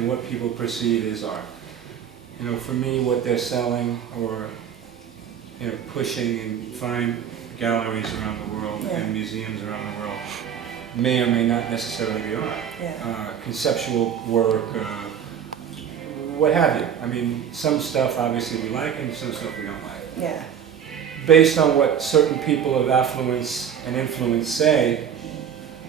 and what people perceive as art. You know, for me, what they're selling or, you know, pushing and find galleries around the world and museums around the world may or may not necessarily be art. Conceptual work, what have you. I mean, some stuff obviously we like and some stuff we don't like. Based on what certain people of affluence and influence say,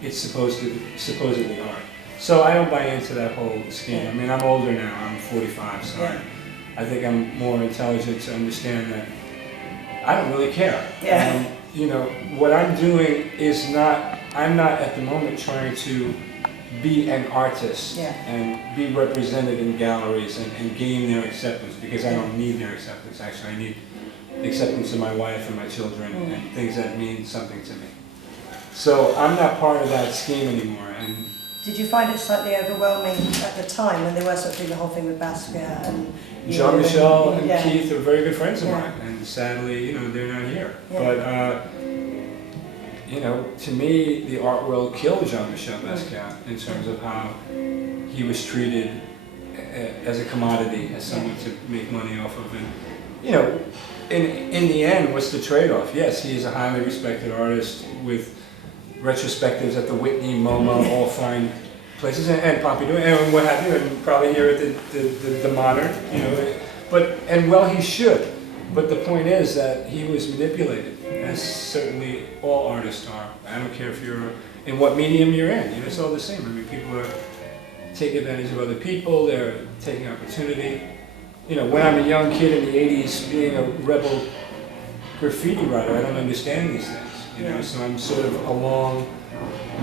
it's supposedly art. So I don't buy into that whole scheme. I mean, I'm older now, I'm 45, so I think I'm more intelligent to understand that I don't really care. You know, what I'm doing is not, I'm not at the moment trying to be an artist and be represented in galleries and gain their acceptance, because I don't need their acceptance. Actually, I need the acceptance of my wife and my children and things that mean something to me. So I'm not part of that scheme anymore. And did you find it slightly overwhelming at the time when they were sort of doing the whole thing with Basquiat and Jean-Michel and Keith are very good friends of mine, and sadly, you know, they're not here. But you know, to me, the art world killed Jean-Michel Basquiat in terms of how he was treated as a commodity, as someone to make money off of. And you know, in the end, what's the trade-off? Yes, he is a highly respected artist with retrospectives at the Whitney, MoMA, all fine places, and Pompidou, and what have you, and probably here at the Modern, you know. But, and well, he should. But the point is that he was manipulated, as certainly all artists are. I don't care if you're in what medium you're in. You know, it's all the same. I mean, people are taking advantage of other people. They're taking opportunity. You know, when I'm a young kid in the '80s, being a rebel graffiti writer, I don't understand these things. You know, so I'm sort of along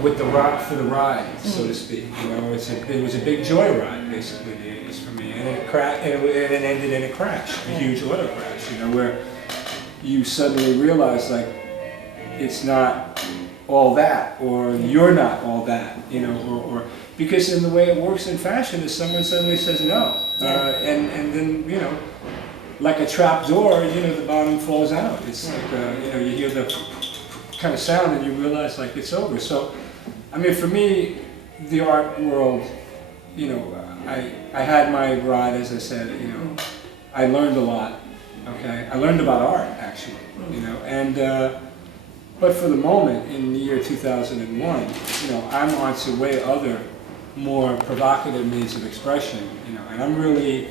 with the rock for the ride, so to speak. You know, it was a big joyride, basically, the '80s for me, and it ended in a crash, a huge auto crash. You know, where you suddenly realize like it's not all that, or you're not all that. You know, or because in the way it works in fashion is someone suddenly says no, and then you know, like a trap door, you know, the bottom falls out. It's like you know, you hear the kind of sound and you realize like it's over. So, I mean, for me, the art world, you know, I had my ride, as I said, you know, I learned a lot, okay? I learned about art, actually, you know, and, but for the moment, in the year 2001, you know, I'm on to way other, more provocative means of expression, you know, and I'm really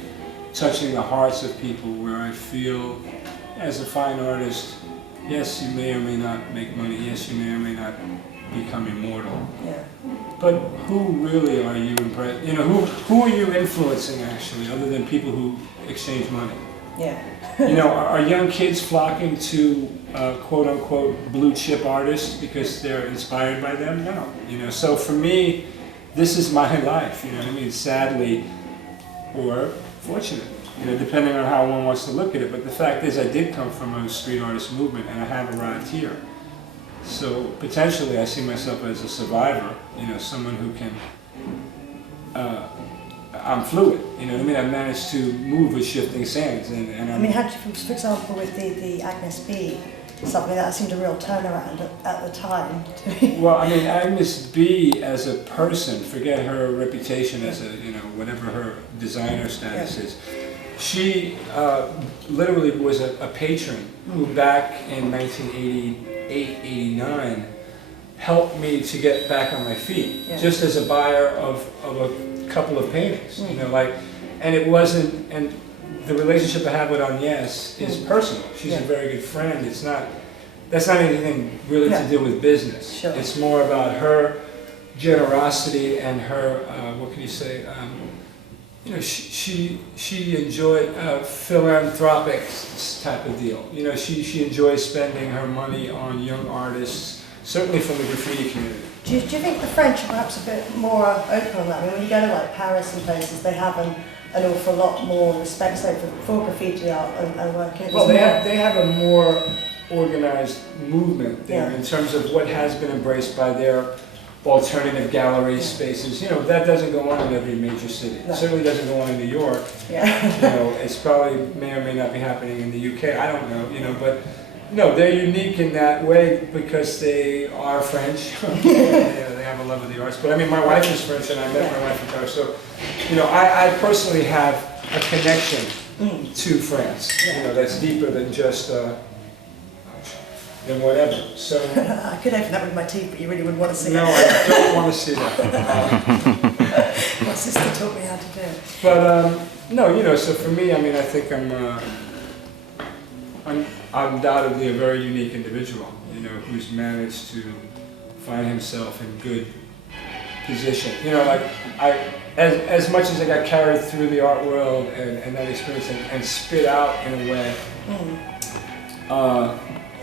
touching the hearts of people where I feel, as a fine artist, yes, you may or may not make money. Yes, you may or may not become immortal. But who really are you impressed? You know, who are you influencing actually, other than people who exchange money? You know, are young kids flocking to quote unquote blue chip artists because they're inspired by them? No. You know, so for me, this is my life. You know what I mean? Sadly, or fortunate. You know, depending on how one wants to look at it. But the fact is, I did come from a street artist movement, and I have arrived here. So potentially, I see myself as a survivor. You know, someone who can. I'm fluid. You know what I mean? I've managed to move with shifting sands, and I mean, how did you, for example, with the Agnes B, something that seemed a real turnaround at the time. Well, I mean, Agnes B as a person, forget her reputation as a, you know, whatever her designer status is. She literally was a patron who back in 1988, 89 helped me to get back on my feet, just as a buyer of a couple of paintings, you know, like, and it wasn't, and the relationship I have with Agnes is personal. She's a very good friend. It's not, that's not anything really to do with business. It's more about her generosity and her, what can you say, you know, she enjoyed philanthropic type of deal. You know, she enjoys spending her money on young artists, certainly from the graffiti community. Do you think the French are perhaps a bit more open on that? I mean, when you go to like Paris and places, they have an awful lot more respect, say, for graffiti art and working. Well, they have a more organized movement there in terms of what has been embraced by their alternative gallery spaces. You know, that doesn't go on in every major city. It certainly doesn't go on in New York. You know, it's probably may or may not be happening in the UK. I don't know. You know, but No, they're unique in that way because they are French. They have a love of the arts. But I mean, my wife is French, and I met my wife in Paris. So, you know, I personally have a connection to France. You know, that's deeper than just than whatever. So I could open that with my teeth, but you really wouldn't want to see no, it. I don't want to see that. My sister taught me how to do it. But no, you know, so for me, I mean, I think I'm undoubtedly a very unique individual, you know, who's managed to find himself in good position. You know, like as much as I got carried through the art world and that experience and spit out in a way,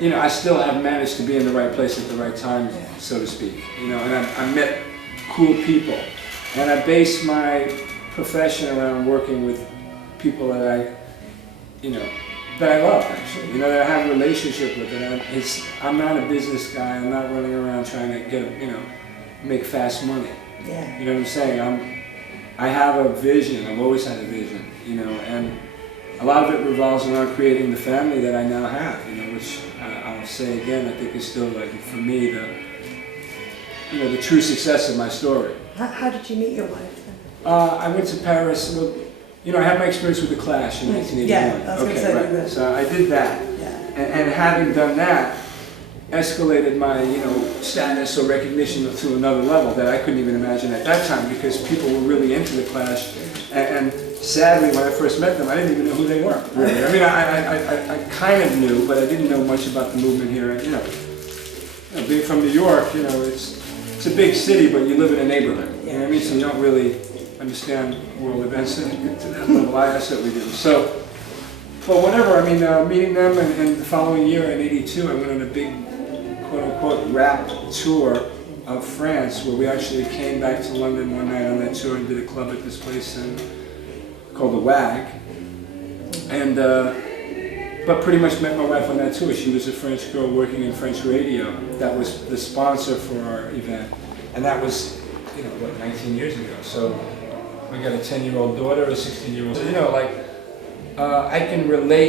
you know, I still have managed to be in the right place at the right time, so to speak. You know, and I met cool people, and I base my profession around working with people that I love, actually. You know, that I have a relationship with, and I'm not a business guy. I'm not running around trying to make fast money. Yeah. You know what I'm saying? I have a vision. I've always had a vision. You know, and a lot of it revolves around creating the family that I now have. You know, which I'll say again, I think is still, like, for me, the true success of my story. How did you meet your wife then? I went to Paris. Well, you know, I had my experience with the Clash in 1981. Yeah, I was going to say right. So I did that, and having done that, escalated my, status or recognition to another level that I couldn't even imagine at that time, because people were really into the Clash, and sadly, when I first met them, I didn't even know who they were. Really, I mean, I kind of knew, but I didn't know much about the movement here. And being from New York, it's a big city, but you live in a neighborhood. You know what I mean? So you don't really understand world events to that level. I certainly didn't. So, but whatever. I mean, meeting them, and the following year in '82, I went on a big, quote-unquote, rap tour of France, where we actually came back to London one night on that tour and did a club at this place called the WAG, and but pretty much met my wife on that tour. She was a French girl working in French radio. That was the sponsor for our event, and that was 19 years ago. So we got a 10-year-old daughter, a 16-year-old. So, I can relate